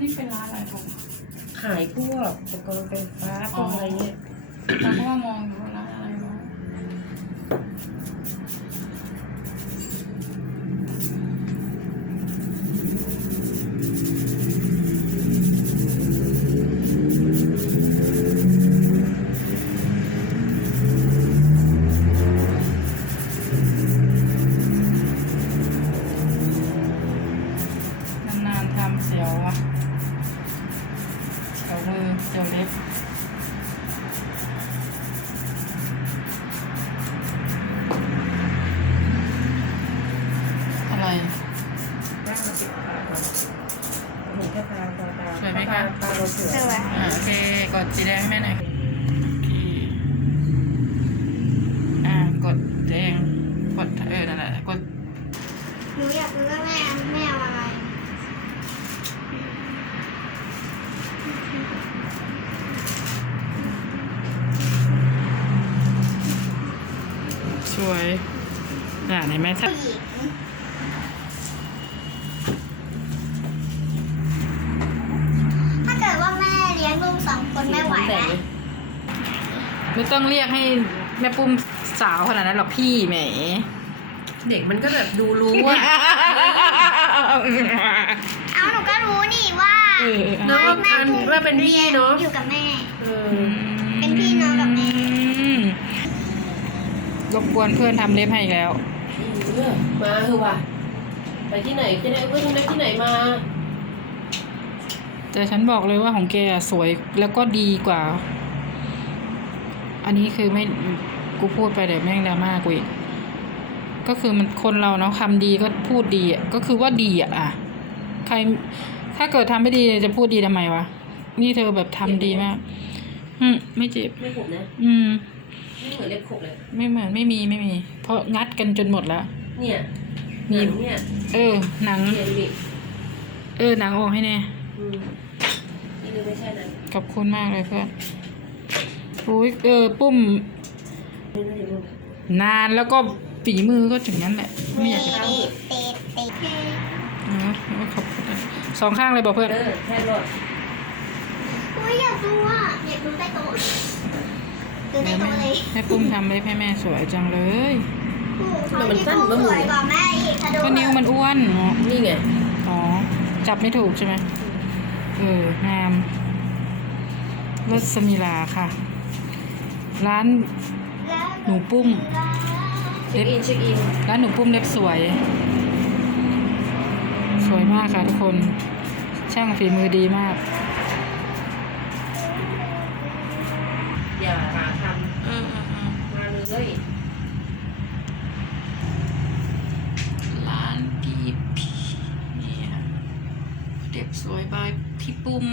นี่เป็นร้านอะไรผมขายพวกอุปกรณ์ไฟฟ้าพวกอะไรเงี้ยเราก็ว่ามองอยู่ว่าร้านอะไรเนา ตาเราสวยสวยอ่าโอเค กดสีแดงให้แม่หน่อยโอเคอ่ากดแดงกดเออนั่นแหละกดหนูอยากรู้ว่าแม่แม่เอาอะไรสวยอ่าไหนแม่ทักผู้หญิงถ้าเกิดว่าแม่เลี้ยงลูกสองคนไม่ไหว แต่ นะ ง ไม่ต้องเรียกให้แม่ปุ้มสาวขนาดนั้นหรอกพี่แหม เด็กมันก็แบบดูรู้ว่าเอาหนูก็รู้นี่ว่าเออ เนาะว่าอันว่าเป็นพี่เนาะอยู่กับแม่ เออเป็นพี่น้องกับแม่ อืมรบกวนเพื่อนทำเล็บให้อีกแล้ว เออมาเถอะว่ะไปที่ไหนที่ไหนเพื่อนเล็กที่ไหนมาแต่ฉันบอกเลยว่าของแกอะสวยแล้วก็ดีกว่า อันนี้คือไม่กูพูดไปเดี๋ยวแม่งดราม่ากูอีกก็คือมันคนเราเนาะคำดีก็พูดดีอะก็คือว่าดีอะอะใครถ้าเกิดทำไม่ดีจะพูดดีทำไมวะนี่เธอแบบทำดีมาก อืมไม่เจ็บไม่หุบนะอืมไม่เหมือนเล็บขบเลย ไม่เหมือนไม่มีไม่มี เพราะงัดกันจนหมดแล้ว เนี่ยมีหนังเนี่ยเออ หนังเนี่ยดูดิเออหนังออกให้แน่อืมนี่นึกไม่ใช่นั้นขอบคุณมากเลยเพื่อน อุ้ยเออปุ้มนี่น่าจะรู้นานแล้วก็ฝีมือก็ถึงนั้นแหละ ไม่อยากจะเตะเตะเตะเออขอบคุณสองข้างเลยบอกเพื่อน เออใช่รอดอุ้ยอยากดูอะอยากดูใต้โต๊ะดูใต้โต๊ะเลยแม่ปุ้มทำเล็บให้แม่สวยจังเลยของพี่กุ้งสวยกว่าแม่อีกถ้าดูก็นิ้วมันอ้วนอ๋อนี่ไง อ๋อ จับไม่ถูกใช่ไหมเอองามรสมิลาค่ะ ร้านหนูปุ้มเช็คอินเช็คอินร้านหนูปุ้มเล็บสวย สวยมากค่ะทุกคน ช่างฝีมือดีมาก อย่าหาทอืมอืมอืมำมาเลยร้านพี่พี่นี่ค่ะเด็บสวยบายพี่ปุ้ม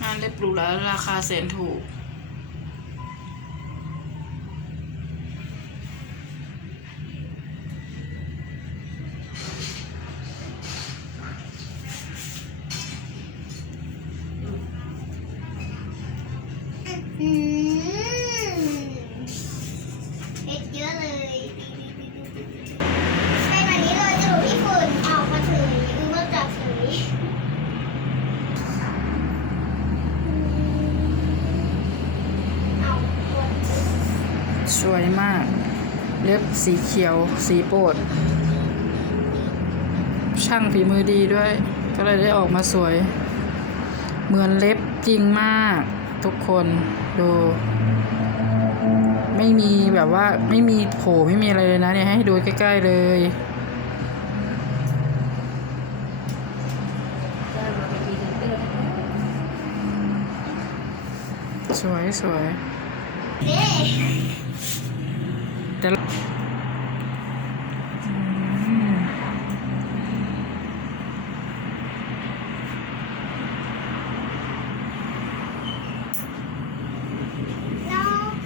งานเล็บหรูแล้วราคาแสนถูก สวยมาก เล็บสีเขียว สีโปรดช่างฝีมือดีด้วย ก็เลยได้ออกมาสวย เหมือนเล็บจริงมากทุกคนดู ไม่มีแบบว่าไม่มีโผล่ไม่มีอะไรเลยนะเนี่ยให้ดูใกล้ ๆเลยสวยสวย แต่แล้ว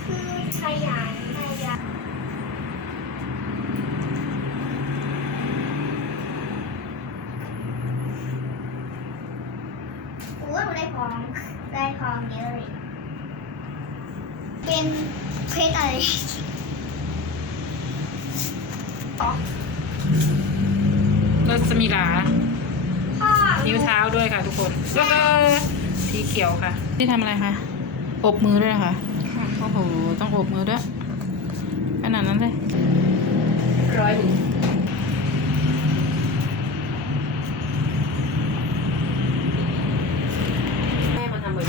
คือขยันขยันโอ้ยได้ของได้ของเยอะเลยเป็น เพชรอะไรอ๋อรสมิลาพ่อนิ้วเท้าด้วยค่ะทุกคนแล้วก็สีเขียวค่ะ ที่ทำอะไรคะอบมือด้วยค่ะโอ้โหต้องอบมือด้วยขนาดนั้นเลยร้อยหนึ่งแม่มาทำบ่อย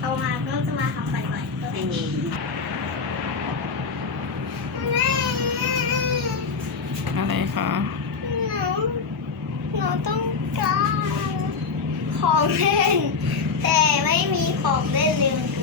โตมาก็จะมาทำบ่อยๆก็ ๆ เป็ อื น ม แม่ อะไร คะหนูหนูต้องการของเล่น แต่ไม่มีของเล่นเลย